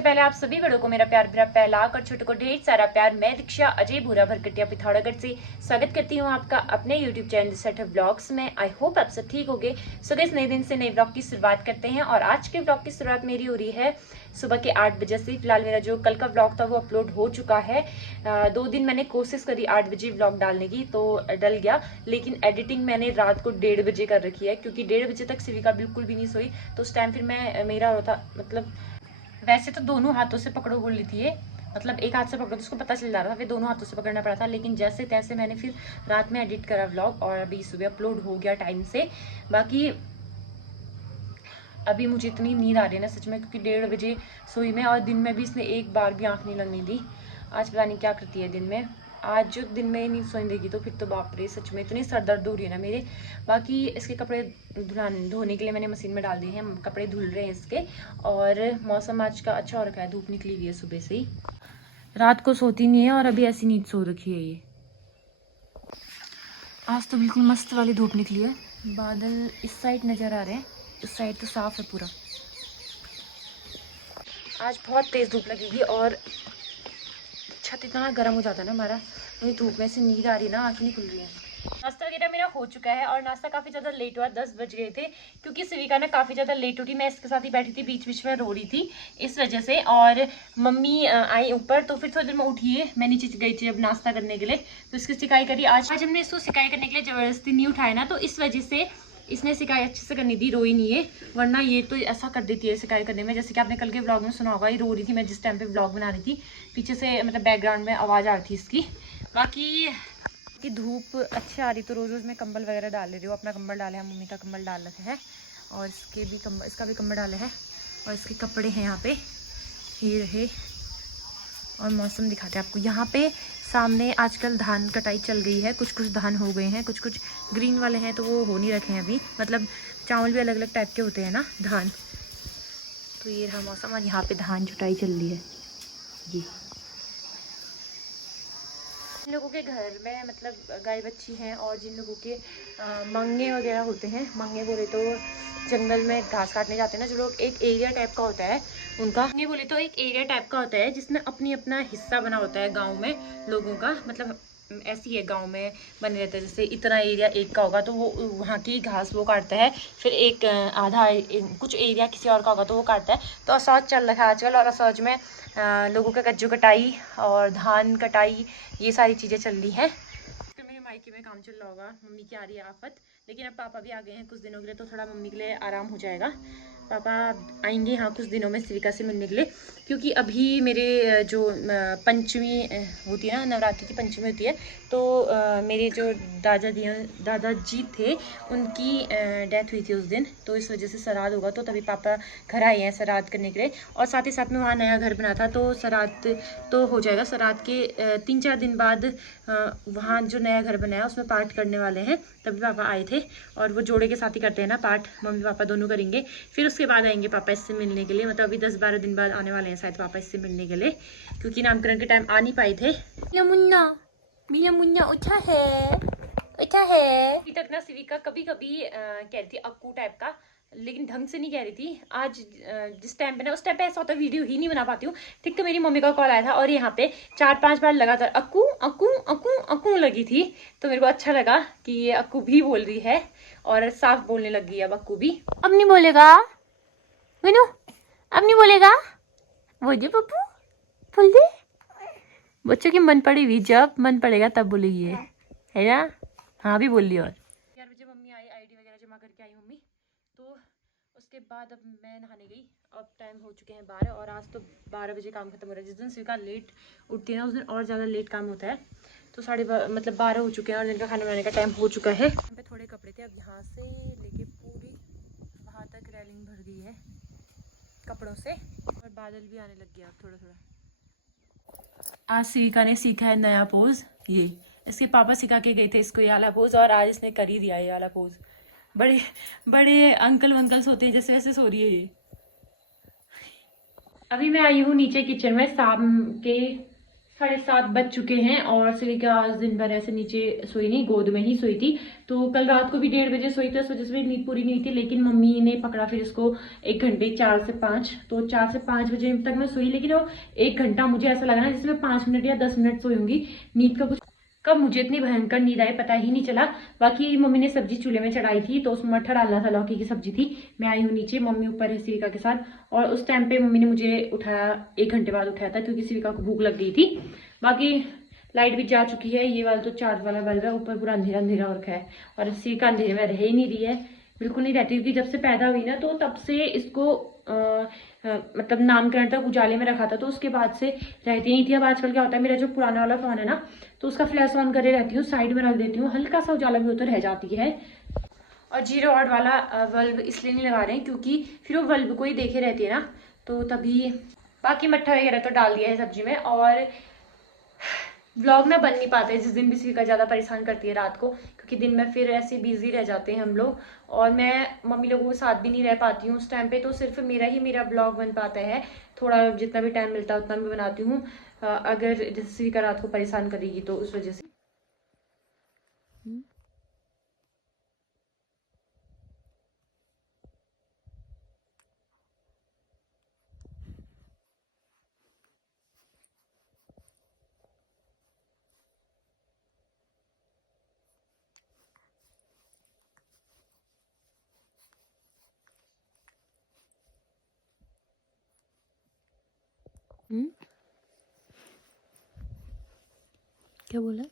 सबसे पहले आप सभी बड़ों को मेरा प्यार भरा पहलाक और छोटों को ढेर सारा प्यार। मैं दीक्षा अजय भूरा भरकटिया पिथौरागढ़ से स्वागत करती हूँ आपका अपने YouTube चैनल सेट ब्लॉग्स में। आई होप आप सब ठीक होंगे। सो गाइस, नए दिन से नए ब्लॉग की शुरुआत करते हैं और आज के ब्लॉग की शुरुआत मेरी हो रही है सुबह के 8 बजे से। फिलहाल मेरा जो कल का ब्लॉग था वो अपलोड हो चुका है। 2 दिन मैंने कोशिश करी 8 बजे ब्लॉग डालने की तो डल गया, लेकिन एडिटिंग मैंने रात को 1:30 बजे कर रखी है क्योंकि 1:30 बजे तक सिविका बिल्कुल भी नहीं सोई। तो उस टाइम फिर मैं मेरा होता मतलब वैसे तो दोनों हाथों से पकड़ो बोल रही थी ये, मतलब एक हाथ से पकड़ो तो उसको पता चल जा रहा था, फिर दोनों हाथों से पकड़ना पड़ा था। लेकिन जैसे तैसे मैंने फिर रात में एडिट करा व्लॉग और अभी सुबह अपलोड हो गया टाइम से। बाकी अभी मुझे इतनी नींद आ रही है ना सच में, क्योंकि 1:30 बजे सोई मैं और दिन में भी इसने एक बार भी आँख नहीं लगने दी। आज पता नहीं क्या करती है दिन में। आज जो दिन में नहीं सोने देगी तो फिर तो बाप रे, सच में इतनी सर दर्द हो रही है ना मेरे। बाकी इसके कपड़े धोने के लिए मैंने मशीन में डाल दिए हैं, कपड़े धुल रहे हैं इसके। और मौसम आज का अच्छा हो रखा है, धूप निकली हुई है सुबह से ही। रात को सोती नहीं है और अभी ऐसी नींद सो रखी है ये। आज तो बिल्कुल मस्त वाली धूप निकली है, बादल इस साइड नज़र आ रहे हैं, उस साइड तो साफ है पूरा। आज बहुत तेज़ धूप लगेगी और छत इतना गर्म हो जाता है ना हमारा, मुझे धूप में से नींद आ रही है ना, आँखें नहीं खुल रही है। नाश्ता वगैरह मेरा हो चुका है और नाश्ता काफ़ी ज़्यादा लेट हुआ, 10 बज गए थे क्योंकि सिविका ना काफ़ी ज़्यादा लेट उठी। मैं इसके साथ ही बैठी थी, बीच बीच में रो रही थी इस वजह से। और मम्मी आई ऊपर तो फिर थोड़ी देर में उठी है, मैं नीचे गई थी अब नाश्ता करने के लिए। तो इसकी सिकाई करी। आज हमने इसको सिकाई करने के लिए ज़बरदस्ती नहीं उठाया ना, तो इस वजह से इसने सिकाई अच्छे से करनी दी, रोई नहीं है। वरना ये तो ऐसा कर देती है सिकाई करने में, जैसे कि आपने कल के ब्लॉग में सुना होगा, ये रो रही थी मैं जिस टाइम पे ब्लॉग बना रही थी, पीछे से मतलब बैकग्राउंड में आवाज़ आ रही थी इसकी। बाकी कि धूप अच्छी आ रही तो रोज़ रोज़ मैं कंबल वगैरह डाल ले रही हूँ। अपना कंबल डाले हैं, मम्मी का कंबल डाल रखे है और इसका भी कंबल डाले है और इसके कपड़े हैं यहाँ पे ये रहे। और मौसम दिखाते हैं आपको। यहाँ पे सामने आजकल धान कटाई चल गई है, कुछ कुछ धान हो गए हैं, कुछ कुछ ग्रीन वाले हैं तो वो हो नहीं रखे हैं अभी। मतलब चावल भी अलग अलग टाइप के होते हैं ना धान। तो ये रहा मौसम और यहाँ पे धान जुताई चल रही है। जी, जिन लोगों के घर में मतलब गाय बच्ची हैं और जिन लोगों के मंगे वगैरह होते हैं, मंगे बोले तो जंगल में घास काटने जाते हैं ना जो लोग, एक एरिया टाइप का होता है उनका। मंगे बोले तो एक एरिया टाइप का होता है जिसमें अपनी अपना हिस्सा बना होता है गांव में लोगों का। मतलब ऐसी है, गांव में बने रहते हैं, जैसे इतना एरिया एक का होगा तो वो वहाँ की घास वो काटता है, फिर एक आधा कुछ एरिया किसी और का होगा तो वो काटता है। तो असौज चल रखा है आजकल और असौज में लोगों का कज्जू कटाई और धान कटाई ये सारी चीज़ें चल रही हैं। तो मेरे मायके में काम चल रहा होगा, मम्मी की आ रही है आफत। लेकिन अब पापा भी आ गए हैं कुछ दिनों के लिए तो थोड़ा मम्मी के लिए आराम हो जाएगा। पापा आएंगे हाँ कुछ दिनों में सिविका से मिलने के लिए, क्योंकि अभी मेरे जो पंचमी होती है ना, नवरात्रि की पंचमी होती है, तो मेरे जो दादाजी थे उनकी डेथ हुई थी उस दिन, तो इस वजह से श्राद्ध होगा तो तभी पापा घर आए हैं श्राद्ध करने के लिए। और साथ ही साथ में वहाँ नया घर बना था तो श्राद्ध तो हो जाएगा। श्राद्ध के 3-4 दिन बाद वहाँ जो नया घर बनाया उसमें पाठ करने वाले हैं, तभी पापा आए थे। और वो जोड़े के साथ ही करते हैं ना पाठ, मम्मी पापा दोनों करेंगे। फिर उसके बाद आएंगे पापा इससे मिलने के लिए, मतलब अभी 10-12 दिन बाद आने वाले हैं शायद पापा इससे मिलने के लिए, क्योंकि नामकरण के टाइम आ नहीं पाए थे। मिया मुन्ना उठा है, उठा है। अभी तक ना सिविका कभी कभी कह रही थी अक्कू टाइप का, लेकिन ढंग से नहीं कह रही थी। आज जिस टाइम पे ना, उस टाइम पे ऐसा होता है वीडियो ही नहीं बना पाती हूँ। ठीक तो मेरी मम्मी का कॉल आया था और यहाँ पे 4-5 बार लगातार अक्कू अक्कू अक्कू अक्कू लगी थी, तो मेरे को अच्छा लगा कि ये अक्कू भी बोल रही है और साफ बोलने लग गई है अब अक्कू भी। अब नहीं बोलेगा मीनू, अब नहीं बोलेगा, बोल दे पप्पू, बोल दे। बच्चों की मन पड़ी हुई, जब मन पड़ेगा तब बोलेगी है ना। हाँ भी बोल ली। और 4 बजे मम्मी आई, आईडी वगैरह जमा करके आई मम्मी, तो उसके बाद अब मैं नहाने गई। अब टाइम हो चुके हैं 12 और आज तो 12 बजे काम खत्म हो रहा है। जिस दिन स्विका लेट उठती है ना उस दिन और ज़्यादा लेट काम होता है। तो 12:30 हो चुके हैं और दिन का खाना बनाने का टाइम हो चुका है। यहाँ पे थोड़े कपड़े थे, अब यहाँ से लेके पूरी वहाँ तक रेलिंग भर गई है कपड़ों से और बादल भी आने लग गया अब थोड़ा थोड़ा। आज सिविका ने सीखा है नया पोज, ये इसके पापा सिखा के गए थे इसको ये वाला पोज, और आज इसने कर ही दिया ये वाला पोज। बड़े बड़े अंकल वंकल्स होते हैं जैसे वैसे सो रही है ये। अभी मैं आई हूँ नीचे किचन में, शाम के 7:30 बज चुके हैं और सिलिका आज दिन भर ऐसे नीचे सोई नहीं, गोद में ही सोई थी। तो कल रात को भी 1:30 बजे सोई, तो इस वजह से भी नींद पूरी नहीं थी। लेकिन मम्मी ने पकड़ा फिर इसको 1 घंटे, 4 से 5, तो 4 से 5 बजे तक मैं सोई। लेकिन वो 1 घंटा मुझे ऐसा लगा ना जिसमें 5 मिनट या 10 मिनट सोई होंगी। नींद का कुछ कब मुझे इतनी भयंकर नींद आई पता ही नहीं चला। बाकी मम्मी ने सब्जी चूल्हे में चढ़ाई थी, तो उसमें मट्ठा डालना था, लौकी की सब्जी थी। मैं आई हूँ नीचे, मम्मी ऊपर है सिविका के साथ। और उस टाइम पे मम्मी ने मुझे उठाया, 1 घंटे बाद उठाया था, क्योंकि सिविका को भूख लग गई थी। बाकी लाइट भी जा चुकी है। ये वाला तो चार्ज वाला बल्ब है, ऊपर पूरा अंधेरा अंधेरा हो रखा है। और सिविका अंधेरे में रह ही नहीं रही है, बिल्कुल नहीं रहती। क्योंकि जब से पैदा हुई ना, तो तब से इसको मतलब नामकरण तक उजाले में रखा था, तो उसके बाद से रहती नहीं थी। अब आजकल क्या होता है, मेरा जो पुराना वाला फोन है ना, तो उसका फ्लैश ऑन करे रहती हूँ, साइड में रख देती हूँ, हल्का सा उजाला भी हो तो रह जाती है। और 0 वाट वाला बल्ब इसलिए नहीं लगा रहे हैं क्योंकि फिर वो बल्ब को ही देखे रहती है ना, तो तभी। बाकी मट्ठा वगैरह तो डाल दिया है सब्जी में। और व्लॉग ना बन नहीं पाते जिस दिन भी स्पीकर ज़्यादा परेशान करती है रात को, क्योंकि दिन में फिर ऐसे बिजी रह जाते हैं हम लोग। और मैं मम्मी लोगों के साथ भी नहीं रह पाती हूँ उस टाइम पे, तो सिर्फ मेरा ब्लॉग बन पाता है। थोड़ा जितना भी टाइम मिलता है उतना मैं बनाती हूँ। अगर जैसे स्पीकर रात को परेशान करेगी तो उस वजह से। क्या बोला?